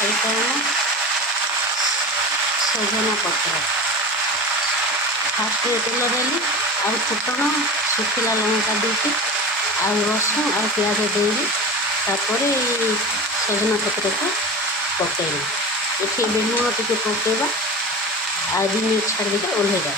ଏଇଟା ଆମ ସଜନା ପତ୍ର। ଫାଷ୍ଟ ତେଲ ଦେଲି, ଆଉ ଫୁଟଣ, ଶୁଖିଲା ଲଙ୍କା ଦେଇକି, ଆଉ ରସୁଣ ଆଉ ପିଆଜ ଦେଇକି, ତାପରେ ସଜନା ପତ୍ରକୁ ପକାଇଲି। ଏଠି ଏବେ ଲୁଣ ଟିକେ ପକାଇବା, ଆଉ 2 ମିନିଟ୍ ଛାଡ଼ିଦେବା, ଓହ୍ଲାଇବା।